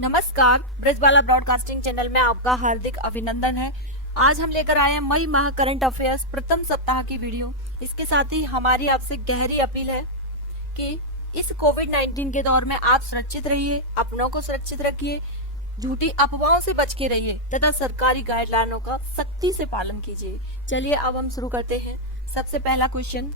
नमस्कार, Brajbala broadcasting channel में आपका हार्दिक अभिनंदन है। आज हम लेकर आए हैं मई माह करंट अफेयर्स प्रथम सप्ताह की वीडियो। इसके साथ ही हमारी आपसे गहरी अपील है कि इस कोविड-19 के दौर में आप सुरक्षित रहिए, अपनों को सुरक्षित रखिए, झूठी अफवाहों से बच के रहिए तथा सरकारी गाइडलाइनों का सख्ती से पालन कीजिए। चलिए अब हम शुरू करते हैं। सबसे पहला क्वेश्चन,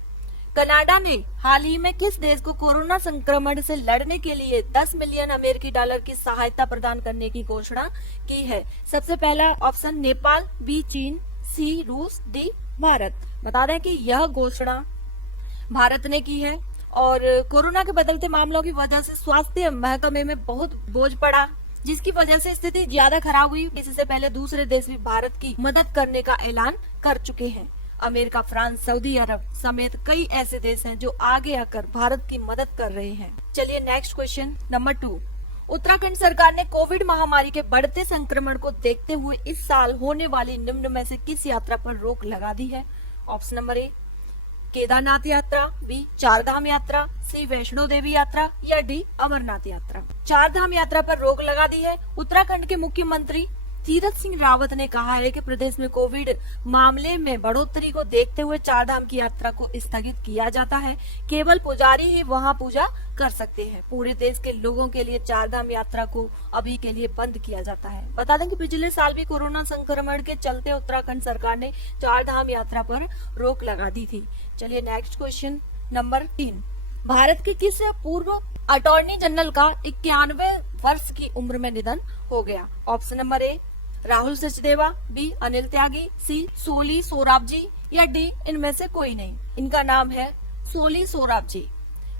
कनाडा ने हाल ही में किस देश को कोरोना संक्रमण से लड़ने के लिए 10 मिलियन अमेरिकी डॉलर की सहायता प्रदान करने की घोषणा की है? सबसे पहला ऑप्शन नेपाल, बी चीन, सी रूस, डी भारत। बता दें कि यह घोषणा भारत ने की है और कोरोना के बदलते मामलों की वजह से स्वास्थ्य महकमे में बहुत बोझ पड़ा, जिसकी वजह से स्थिति ज्यादा खराब हुई। इससे पहले दूसरे देश भी भारत की मदद करने का ऐलान कर चुके हैं। अमेरिका, फ्रांस, सऊदी अरब समेत कई ऐसे देश हैं जो आगे आकर भारत की मदद कर रहे हैं। चलिए नेक्स्ट क्वेश्चन नंबर 2। उत्तराखंड सरकार ने कोविड महामारी के बढ़ते संक्रमण को देखते हुए इस साल होने वाली निम्न में से किस यात्रा पर रोक लगा दी है? ऑप्शन नंबर ए केदारनाथ यात्रा, बी चारधाम यात्रा, सी वैष्णो देवी यात्रा या डी अमरनाथ यात्रा। चारधाम यात्रा पर रोक लगा दी है। उत्तराखंड के मुख्यमंत्री तीरथ सिंह रावत ने कहा है कि प्रदेश में कोविड मामले में बढ़ोतरी को देखते हुए चारधाम की यात्रा को स्थगित किया जाता है। केवल पुजारी ही वहां पूजा कर सकते हैं। पूरे देश के लोगों के लिए चारधाम यात्रा को अभी के लिए बंद किया जाता है। बता दें कि पिछले साल भी कोरोना संक्रमण के चलते उत्तराखंड सरकार ने चारधाम यात्रा पर रोक लगा दी थी। चलिए नेक्स्ट क्वेश्चन नंबर 3। भारत के किस पूर्व अटॉर्नी जनरल का 91 वर्ष की उम्र में निधन हो गया? Option number A Rahul Sachdeva, B Anil Tyagi, C Soli Sorabjee या डी इनमें से कोई नहीं। इनका नाम है सोली सोराबजी।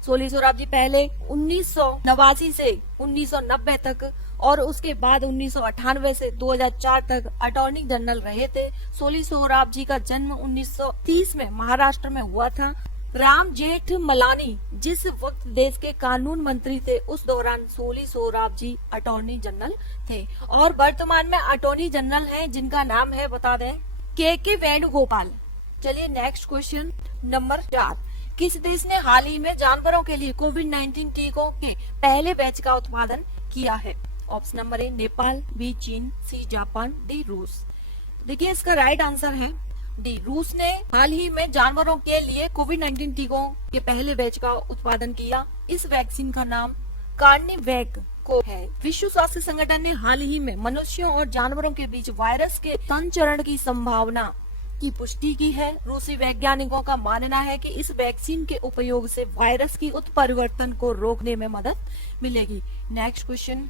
सोली सोराबजी पहले 1989 से 1990 तक और उसके बाद 1998 से 2004 तक अटॉर्नी जनरल रहे थे। सोली सोराबजी का जन्म 1930 में महाराष्ट्र में हुआ था। राम जेठ मलानी जिस वक्त देश के कानून मंत्री थे, उस दौरान सोली सोराबजी अटॉर्नी जनरल थे और वर्तमान में अटॉर्नी जनरल हैं जिनका नाम है, बता दें, के वेणुगोपाल। चलिए नेक्स्ट क्वेश्चन नंबर 4। किस देश ने हाल ही में जानवरों के लिए कोविड-19 टीकों के पहले बैच का उत्पादन किया है? Option number A Nepal, B चीन, सी जापान, डी रूस। देखिए इसका राइट आंसर है डी रूस ने हाल ही में जानवरों के लिए कोविड-19 टीकों के पहले बैच का उत्पादन किया। इस वैक्सीन का नाम कार्निवैक को है। विश्व स्वास्थ्य संगठन ने हाल ही में मनुष्यों और जानवरों के बीच वायरस के संचरण की संभावना की पुष्टि की है। रूसी वैज्ञानिकों का मानना है कि इस वैक्सीन के उपयोग से वायरस की उत्परिवर्तन को रोकने में मदद मिलेगी। Next question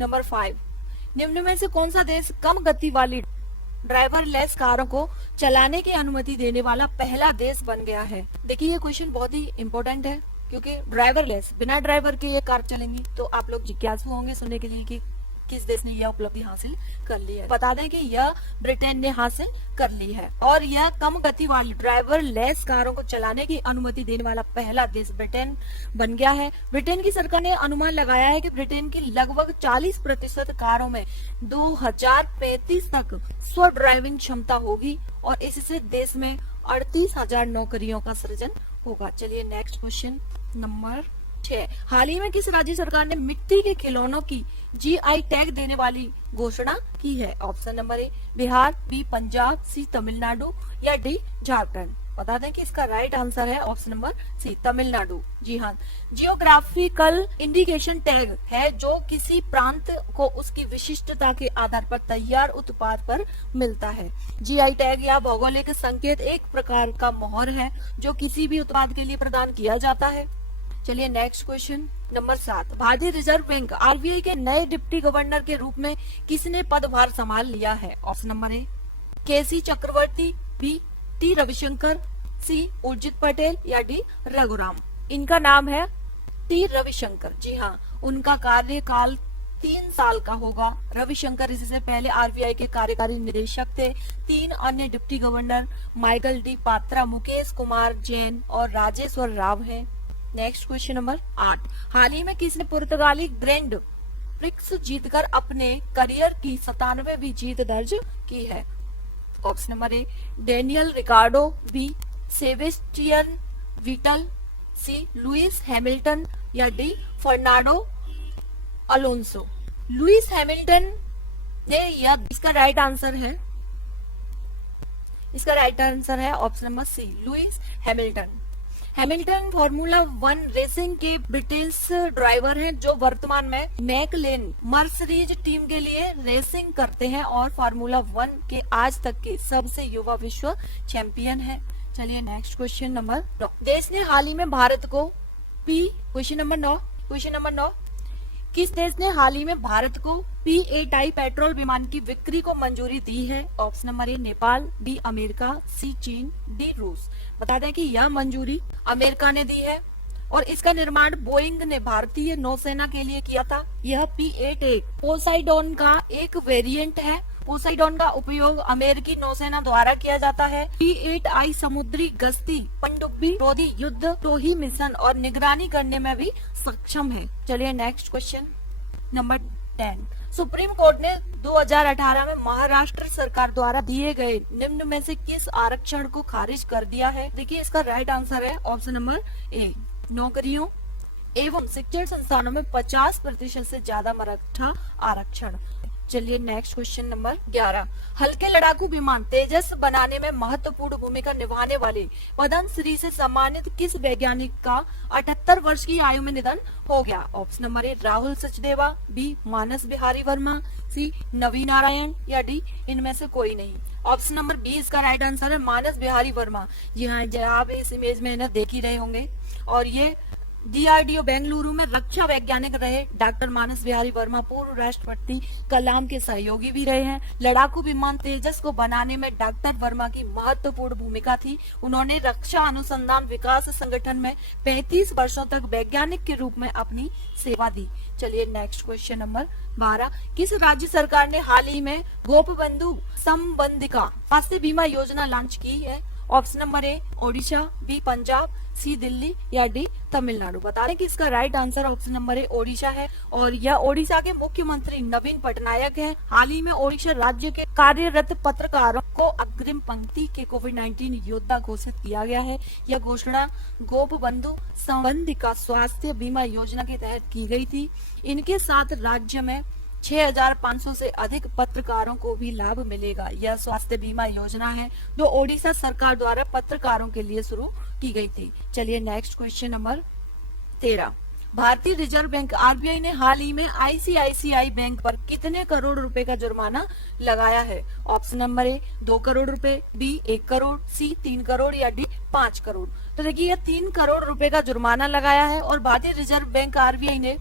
number 5। निम्न में से कौन सा देश कम गति वाली ड्राइवरलेस कारों को चलाने की अनुमति देने वाला पहला देश बन गया है? देखिए ये क्वेश्चन बहुत ही इम्पोर्टेंट है क्योंकि ड्राइवरलेस, बिना ड्राइवर के ये कार चलेंगी। तो आप लोग जिज्ञासु होंगे सुनने के लिए कि किस देश ने यह उपलब्धि हासिल कर ली है। बता दें कि यह ब्रिटेन ने हासिल कर ली है और यह कम गति वाली ड्राइवरलेस कारों को चलाने की अनुमति देने वाला पहला देश ब्रिटेन बन गया है। ब्रिटेन की सरकार ने अनुमान लगाया है कि ब्रिटेन की लगभग 40% कारों में 2035 तक स्व ड्राइविंग क्षमता होगी और इससे देश में 38,000 नौकरियों का सृजन होगा। चलिए नेक्स्ट क्वेश्चन नंबर 6। हाल ही में किस राज्य सरकार ने मिट्टी के खिलौनों की जीआई टैग देने वाली घोषणा की है? Option number A Bihar, B Punjab, C Tamil Nadu या डी झारखंड। बता दें कि इसका राइट आंसर है ऑप्शन नंबर सी तमिलनाडु। जी हाँ, जियोग्राफिकल इंडिकेशन टैग है जो किसी प्रांत को उसकी विशिष्टता के आधार पर तैयार उत्पाद पर मिलता है। जीआई टैग या भौगोलिक संकेत एक प्रकार का मोहर है जो किसी भी उत्पाद के लिए प्रदान किया जाता है। चलिए नेक्स्ट क्वेश्चन नंबर 7। भारतीय रिजर्व बैंक आरबीआई के नए डिप्टी गवर्नर के रूप में किसने पदभार संभाल लिया है? Option number A KC Chakravarty, B T Ravishankar, C Urjit Patel या डी रघुराम। इनका नाम है टी रविशंकर। जी हाँ, उनका कार्यकाल 3 साल का होगा। रविशंकर इससे पहले आरबीआई के कार्यकारी निदेशक थे। 3 अन्य deputy governor Michael D Patra, Mukesh Kumar Jain और राजेश्वर राव हैं। Next question number 8। हाल ही में किसने पुर्तगाली ग्रैंड प्रिक्स जीतकर अपने करियर की 97वीं जीत दर्ज की है? Option number A Daniel Ricciardo, B Sebastian Vettel, C Lewis Hamilton या D Fernando Alonso. Lewis Hamilton ने, या इसका राइट आंसर है, इसका राइट आंसर है option number C, Lewis Hamilton. Hamilton Formula 1 racing के ब्रिटिश ड्राइवर हैं जो वर्तमान में मैकलेन मर्सिडीज टीम के लिए रेसिंग करते हैं और फार्मूला 1 के आज तक के सबसे युवा विश्व चैंपियन हैं। चलिए नेक्स्ट क्वेश्चन नंबर 9। देश ने हाल ही में भारत को क्वेश्चन नंबर 9, किस देश ने हाल ही में भारत को P8I पेट्रोल विमान की बिक्री को मंजूरी दी है? Option number A Nepal, B America, C चीन, डी रूस। बता दें कि यह मंजूरी अमेरिका ने दी है और इसका निर्माण बोइंग ने भारतीय नौसेना के लिए किया था। यह P8 पोसाइडोन का एक वेरिएंट है। पोसाइडोन का उपयोग अमेरिकी नौसेना द्वारा किया जाता है। P8I समुद्री गश्ती, पनडुब्बी रोधी युद्ध टोही मिशन और निगरानी करने में भी सक्षम है। चलिए next question number 10। Supreme court ने 2018 में महाराष्ट्र सरकार द्वारा दिए गए निम्न में से किस आरक्षण को खारिज कर दिया है? देखिए इसका राइट आंसर है ऑप्शन नंबर ए, नौकरियों एवं शिक्षण संस्थानों में 50% से ज्यादा मराठा आरक्षण। चलिए नेक्स्ट क्वेश्चन नंबर 11। हल्के लड़ाकू विमान तेजस बनाने में महत्वपूर्ण भूमिका निभाने वाले पद्मश्री से सम्मानित किस वैज्ञानिक का 78 वर्ष की आयु में निधन हो गया? Option number A, Rahul Sachdeva, B Manas Bihari Verma, C Naveen Narayan, या डी इनमें से कोई नहीं। ऑप्शन नंबर बी इसका राइट आंसर है, मानस बिहारी वर्मा। जी हाँ, आप इस इमेज में ना देख ही रहे होंगे और ये DRDO बेंगलुरु में रक्षा वैज्ञानिक रहे। डॉक्टर मानस बिहारी वर्मा पूर्व राष्ट्रपति कलाम के सहयोगी भी रहे हैं। लड़ाकू विमान तेजस को बनाने में डॉक्टर वर्मा की महत्वपूर्ण भूमिका थी। उन्होंने रक्षा अनुसंधान विकास संगठन में 35 वर्षों तक वैज्ञानिक के रूप में अपनी सेवा दी। चलिए नेक्स्ट क्वेश्चन नंबर 12। किस राज्य सरकार ने हाल ही में गोपबंधु संबंधिका स्वास्थ्य बीमा योजना लॉन्च की है? Option number A, Odisha, B Punjab, C Delhi, या डी तमिलनाडु। बता दें कि इसका right answer option number A, Odisha है और यह ओडिशा के मुख्यमंत्री नवीन पटनायक हैं। हाल ही में ओडिशा राज्य के कार्यरत पत्रकारों को अग्रिम पंक्ति के कोविड-19 योद्धा घोषित किया गया है। यह घोषणा गोपबंधु संबंधिका स्वास्थ्य बीमा योजना के तहत की गई थी। इनके साथ राज्य में 6500 से अधिक पत्रकारों को भी लाभ मिलेगा। यह स्वास्थ्य बीमा योजना है जो ओडिशा सरकार द्वारा पत्रकारों के लिए शुरू की गई थी। चलिए नेक्स्ट क्वेश्चन नंबर 13। भारतीय रिजर्व बैंक RBI ने हाल ही में ICICI बैंक पर कितने करोड़ रुपए का जुर्माना लगाया है? ऑप्शन नंबर ए, 2 करोड़ रुपए, बी 1 करोड़, सी 3 करोड़, या डी 5 करोड़। तो देखिए यह 3 करोड़ रुपए का जुर्माना लगाया है और भारतीय रिजर्व बैंक RBI ने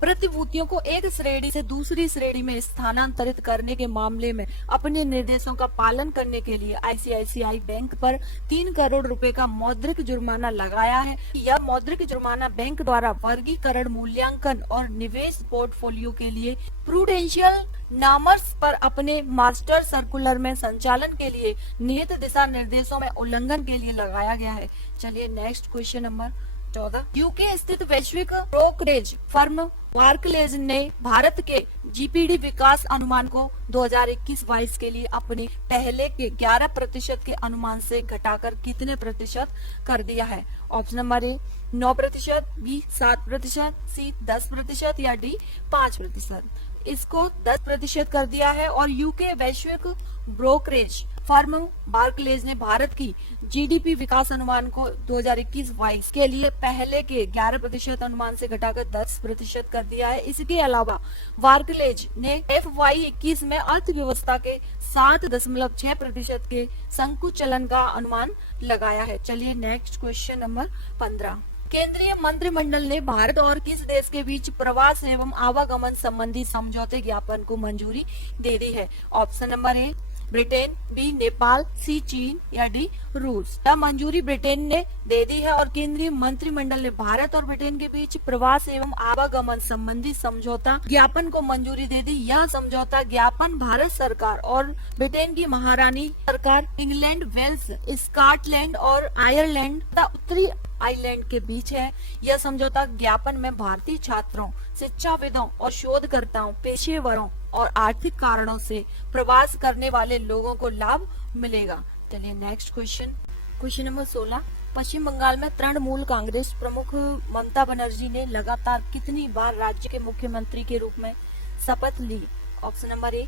प्रतिभूतियों को एक श्रेणी से दूसरी श्रेणी में स्थानांतरित करने के मामले में अपने निर्देशों का पालन करने के लिए ICICI बैंक पर 3 करोड़ रुपए का मौद्रिक जुर्माना लगाया है। यह मौद्रिक जुर्माना बैंक द्वारा वर्गीकरण, मूल्यांकन और निवेश पोर्टफोलियो के लिए प्रूडेंशियल नॉर्म्स पर अपने मास्टर सर्कुलर में संचालन के लिए निहित दिशा निर्देशों में उल्लंघन के लिए लगाया गया है। चलिए नेक्स्ट क्वेश्चन नंबर 14। यूके स्थित वैश्विक ब्रोकरेज फर्म बार्कलेज ने भारत के GDP विकास अनुमान को 2021-22 के लिए अपने पहले के 11% के अनुमान से घटाकर कितने प्रतिशत कर दिया है? ऑप्शन नंबर ए, 9%, बी 7%, सी 10%, या डी 5%। इसको 10% कर दिया है और यूके वैश्विक ब्रोकरेज फर्म बार्कलेज ने भारत की GDP विकास अनुमान को 2021-22 के लिए पहले के 11% अनुमान से घटाकर 10% कर दिया है। इसके अलावा बार्कलेज ने FY21 में अर्थव्यवस्था के 7.6% के संकुचलन का अनुमान लगाया है। चलिए नेक्स्ट क्वेश्चन नंबर 15। केंद्रीय मंत्रिमंडल ने भारत और किस देश के बीच प्रवास एवं आवागमन संबंधी समझौते ज्ञापन को मंजूरी दे दी है? Option number A, Britain, B Nepal, C चीन, या डी रूस। यह मंजूरी ब्रिटेन ने दे दी है और केंद्रीय मंत्रिमंडल ने भारत और ब्रिटेन के बीच प्रवास एवं आवागमन संबंधी समझौता ज्ञापन को मंजूरी दे दी। यह समझौता ज्ञापन भारत सरकार और ब्रिटेन की महारानी सरकार, इंग्लैंड, वेल्स, स्कॉटलैंड और आयरलैंड तथा उत्तरी आइलैंड के बीच है। यह समझौता ज्ञापन में भारतीय छात्रों, शिक्षाविदों और शोधकर्ताओं, पेशेवरों और आर्थिक कारणों से प्रवास करने वाले लोगों को लाभ मिलेगा। चलिए नेक्स्ट क्वेश्चन नंबर 16। पश्चिम बंगाल में तृणमूल कांग्रेस प्रमुख ममता बनर्जी ने लगातार कितनी बार राज्य के मुख्यमंत्री के रूप में शपथ ली? ऑप्शन नंबर ए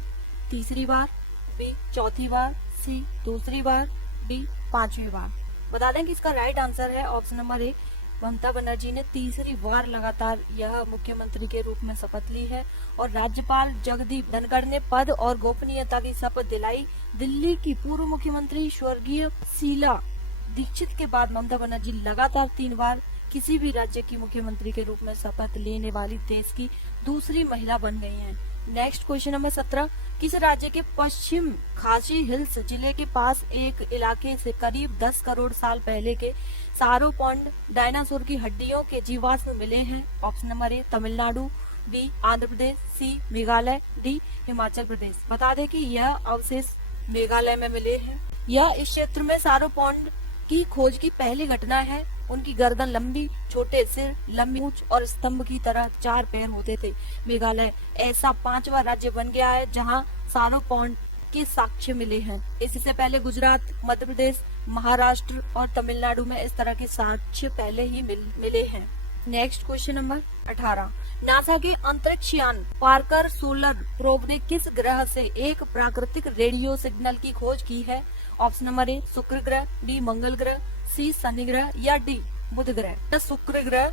तीसरी बार, बी चौथी बार, सी दूसरी बार, डी पांचवी बार। बता दें कि इसका राइट आंसर है ऑप्शन नंबर ए, ममता बनर्जी ने तीसरी बार लगातार यह मुख्यमंत्री के रूप में शपथ ली है और राज्यपाल जगदीप धनखड़ ने पद और गोपनीयता की शपथ दिलाई। दिल्ली की पूर्व मुख्यमंत्री स्वर्गीय शीला दीक्षित के बाद ममता बनर्जी लगातार 3 बार किसी भी राज्य की मुख्यमंत्री के रूप में शपथ लेने वाली देश की दूसरी महिला बन गई हैं। नेक्स्ट क्वेश्चन नंबर 17, किस राज्य के पश्चिम खासी हिल्स जिले के पास एक इलाके से करीब 10 करोड़ साल पहले के सारोपोड डायनासोर की हड्डियों के जीवाश्म मिले हैं? Option number A Tamil Nadu, B Andhra Pradesh, C Meghalaya, D Himachal Pradesh. बता दें कि यह अवशेष मेघालय में मिले हैं। यह इस क्षेत्र में सारोपोड की खोज की पहली घटना है। उनकी गर्दन लंबी, छोटे सिर, लंबी पूंछ और स्तंभ की तरह 4 पैर होते थे। मेघालय ऐसा 5वां राज्य बन गया है जहां सारोपोड के साक्ष्य मिले हैं। इससे पहले गुजरात, मध्य प्रदेश, महाराष्ट्र और तमिलनाडु में इस तरह के साक्ष्य पहले ही मिले हैं। नेक्स्ट क्वेश्चन नंबर 18, नासा के अंतरिक्ष यान पार्कर सोलर प्रोब ने किस ग्रह से एक प्राकृतिक रेडियो सिग्नल की खोज की है? ऑप्शन नंबर ए शुक्र ग्रह, डी मंगल ग्रह, सी शनि ग्रह या डी बुध ग्रह। शुक्र ग्रह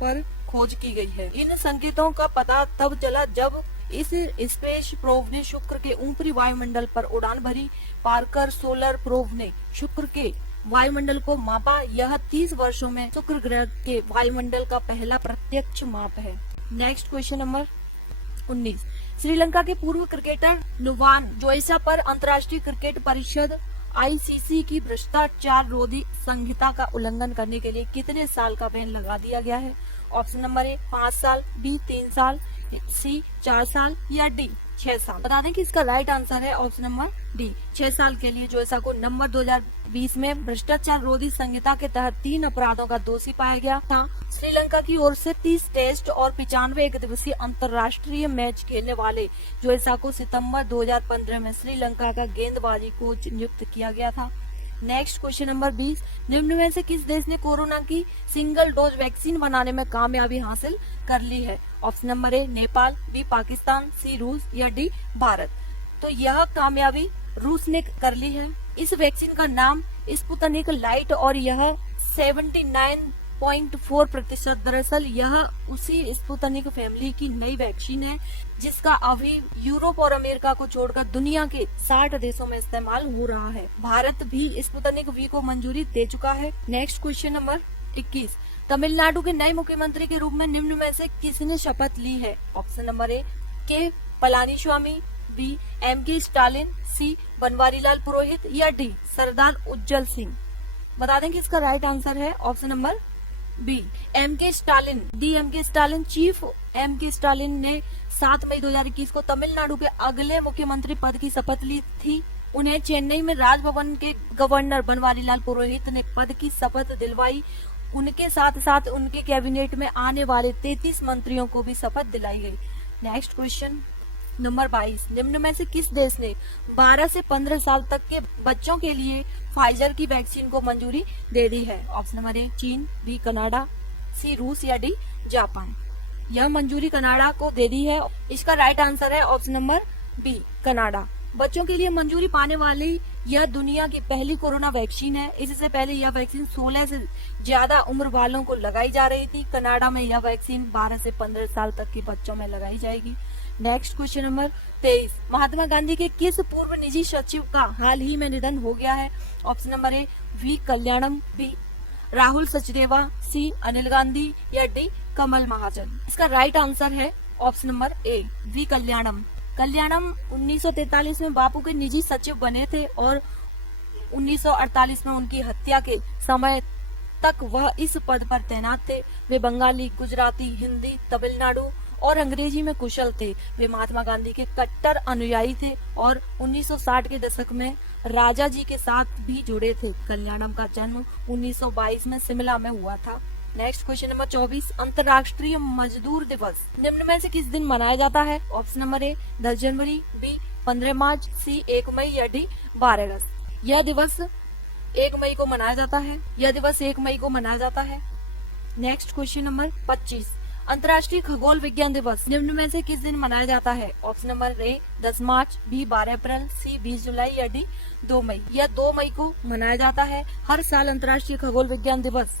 पर खोज की गई है। इन संकेतों का पता तब चला जब इस स्पेस प्रोब ने शुक्र के ऊपरी वायुमंडल पर उड़ान भरी। पार्कर सोलर प्रोब ने शुक्र के वायुमंडल को मापा। यह 30 वर्षों में शुक्र ग्रह के वायुमंडल का पहला प्रत्यक्ष माप है। नेक्स्ट क्वेश्चन नंबर 19, श्रीलंका के पूर्व क्रिकेटर नुवान जोइसा पर अंतर्राष्ट्रीय क्रिकेट परिषद ICC की भ्रष्टाचार रोधी संहिता का उल्लंघन करने के लिए कितने साल का बैन लगा दिया गया है? ऑप्शन नंबर ए 5 साल, बी 3 साल, सी 4 साल या डी 6 साल। बता दें कि इसका राइट आंसर है ऑप्शन नंबर डी 6 साल के लिए जोइसा को नवंबर 2020 में भ्रष्टाचार रोधी संहिता के तहत 3 अपराधों का दोषी पाया गया था। श्रीलंका की ओर से 30 टेस्ट और 95 एक दिवसीय अंतर्राष्ट्रीय मैच खेलने वाले जोइसा को सितंबर 2015 में श्रीलंका का गेंदबाजी कोच नियुक्त किया गया था। नेक्स्ट क्वेश्चन नंबर 20, निम्न में से किस देश ने कोरोना की सिंगल डोज वैक्सीन बनाने में कामयाबी हासिल कर ली है? Option number A Nepal, B Pakistan, C रूस या डी भारत। तो यह कामयाबी रूस ने कर ली है। इस वैक्सीन का नाम स्पुतनिक लाइट और यह 79.4%। दरअसल यह उसी स्पुतनिक फैमिली की नई वैक्सीन है जिसका अभी यूरोप और अमेरिका को छोड़कर दुनिया के 60 देशों में इस्तेमाल हो रहा है। भारत भी स्पुतनिक वी को मंजूरी दे चुका है। नेक्स्ट क्वेश्चन नंबर 21, तमिलनाडु के नए मुख्यमंत्री के रूप में निम्न में से किसने शपथ ली है? Option number A K Palaniswami, B MK Stalin, C Banwarilal Purohit या डी सरदार उज्जवल सिंह। बता दें कि इसका राइट आंसर है option number B MK Stalin. DMK Stalin, chief MK Stalin ने 7 मई 2021 को तमिलनाडु के अगले मुख्यमंत्री पद की शपथ ली थी। उन्हें चेन्नई में राजभवन के गवर्नर बनवारीलाल पुरोहित ने पद की शपथ दिलवाई। उनके साथ साथ उनके कैबिनेट में आने वाले 33 मंत्रियों को भी शपथ दिलाई गई। नेक्स्ट क्वेश्चन नंबर 22, निम्न में से किस देश ने 12 से 15 साल तक के बच्चों के लिए फाइजर की वैक्सीन को मंजूरी दे दी है? ऑप्शन नंबर ए चीन, बी कनाडा, सी रूस या डी जापान। यह मंजूरी कनाडा को दे दी है। इसका राइट आंसर है ऑप्शन नंबर बी कनाडा। बच्चों के लिए मंजूरी पाने वाली यह दुनिया की पहली कोरोना वैक्सीन है। इससे पहले यह वैक्सीन 16 से ज्यादा उम्र वालों को लगाई जा रही थी। कनाडा में यह वैक्सीन 12 से 15 साल तक के बच्चों में लगाई जाएगी। Next question number 23, Mahatma Gandhi के किस पूर्व निजी सचिव का हाल ही में निधन हो गया है? Option number A V Kalyanam, B Rahul Sachdeva, C Anil Gandhi या डी कमल महाजन। इसका राइट आंसर है option number A V Kalyanam. Kalyanam 1943 में बापू के निजी सचिव बने थे और 1948 में उनकी हत्या के समय तक वह इस पद पर तैनात थे। वे बंगाली, गुजराती, हिंदी, तमिलनाडु और अंग्रेजी में कुशल थे। वे महात्मा गांधी के कट्टर अनुयायी थे और 1960 के दशक में राजा जी के साथ भी जुड़े थे। कल्याणम का जन्म 1922 में शिमला में हुआ था। नेक्स्ट क्वेश्चन नंबर 24, अंतर्राष्ट्रीय मजदूर दिवस निम्न में से किस दिन मनाया जाता है? ऑप्शन नंबर ए 10 जनवरी, बी 15 मार्च, सी 1 मई या डी 12 अगस्त। यह दिवस 1 मई को मनाया जाता है। नेक्स्ट क्वेश्चन नंबर 25, अंतर्राष्ट्रीय खगोल विज्ञान दिवस निम्न में से किस दिन मनाया जाता है? ऑप्शन नंबर ए 10 मार्च, बी 12 अप्रैल, सी 20 जुलाई या डी 2 मई। यह 2 मई को मनाया जाता है। हर साल अंतर्राष्ट्रीय खगोल विज्ञान दिवस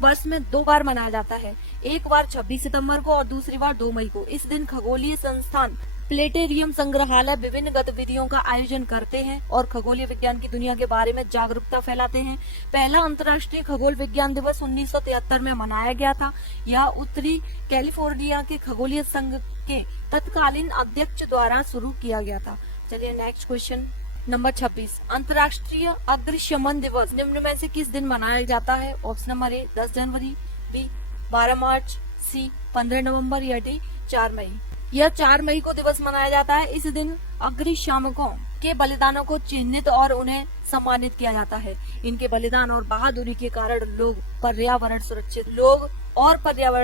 वर्ष में 2 बार मनाया जाता है, एक बार 26 सितंबर को और दूसरी बार 2 मई को। इस दिन खगोलीय संस्थान प्लेनेटेरियम संग्रहालय विभिन्न गतिविधियों का आयोजन करते हैं और खगोलीय विज्ञान की दुनिया के बारे में जागरूकता फैलाते हैं। पहला अंतर्राष्ट्रीय खगोल विज्ञान दिवस 1973 में मनाया गया था। यह उत्तरी कैलिफोर्निया के खगोलीय संघ के तत्कालीन अध्यक्ष द्वारा शुरू किया गया था। चलिए नेक्स्ट क्वेश्चन नंबर 26, अंतर्राष्ट्रीय अग्निशमन दिवस निम्न में से किस दिन मनाया जाता है? ऑप्शन नंबर ए 10 जनवरी, बी 12 मार्च, सी 15 नवंबर या डी 4 मई। यह 4 मई को दिवस मनाया जाता है। इस दिन अग्निशामकों के बलिदानों को चिन्हित और उन्हें सम्मानित किया जाता है। इनके बलिदान और बहादुरी के कारण लोग पर्यावरण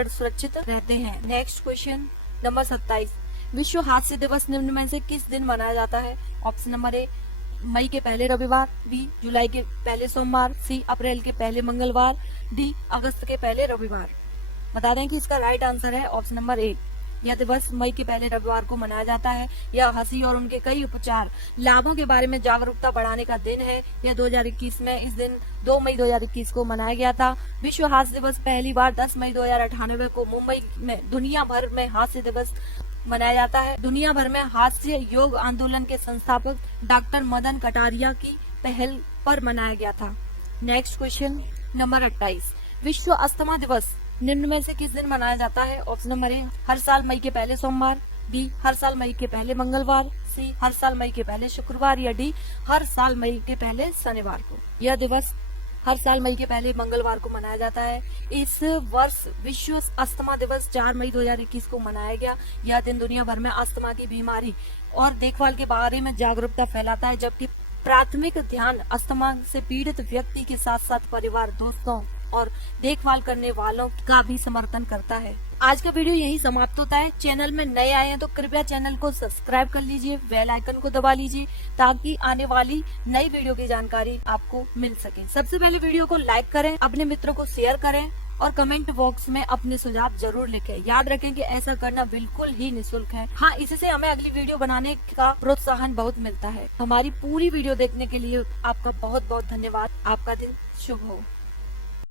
सुरक्षित रहते हैं। नेक्स्ट क्वेश्चन नंबर 27, विश्व हास्य दिवस निम्न में से किस दिन मनाया जाता है? ऑप्शन नंबर ए मई के पहले रविवार, बी जुलाई के पहले सोमवार, सी अप्रैल के पहले मंगलवार, डी अगस्त के पहले रविवार। बता दें कि इसका राइट आंसर है ऑप्शन नंबर ए। यह दिवस मई के पहले रविवार को मनाया जाता है। यह हंसी और उनके कई उपचार लाभों के बारे में जागरूकता बढ़ाने का दिन है। यह 2021 में इस दिन 2 मई 2021 को मनाया गया था। विश्व हास्य दिवस पहली बार 10 मई 2098 को मुंबई में दुनिया भर में हास्य दिवस मनाया जाता है। दुनिया भर में हास्य योग आंदोलन के संस्थापक डॉक्टर मदन कटारिया की पहल पर मनाया गया था। नेक्स्ट क्वेश्चन नंबर 28, विश्व अस्थमा दिवस निम्न में से किस दिन मनाया जाता है? ऑप्शन नंबर ए हर साल मई के पहले सोमवार, बी हर साल मई के पहले मंगलवार, सी हर साल मई के पहले शुक्रवार या डी हर साल मई के पहले शनिवार को। यह दिवस हर साल मई के पहले मंगलवार को मनाया जाता है। इस वर्ष विश्व अस्थमा दिवस 4 मई 2021 को मनाया गया। यह दिन दुनिया भर में अस्थमा की बीमारी और देखभाल के बारे में जागरूकता फैलाता है, जबकि प्राथमिक ध्यान अस्थमा से पीड़ित व्यक्ति के साथ साथ परिवार, दोस्तों और देखभाल करने वालों का भी समर्थन करता है। आज का वीडियो यही समाप्त होता है। चैनल में नए आए हैं तो कृपया चैनल को सब्सक्राइब कर लीजिए, बेल आइकन को दबा लीजिए ताकि आने वाली नई वीडियो की जानकारी आपको मिल सके। सबसे पहले वीडियो को लाइक करें, अपने मित्रों को शेयर करें और कमेंट बॉक्स में अपने सुझाव जरूर लिखें। याद रखें कि ऐसा करना बिल्कुल ही निःशुल्क है। हाँ, इससे हमें अगली वीडियो बनाने का प्रोत्साहन बहुत मिलता है। हमारी पूरी वीडियो देखने के लिए आपका बहुत बहुत धन्यवाद। आपका दिन शुभ हो।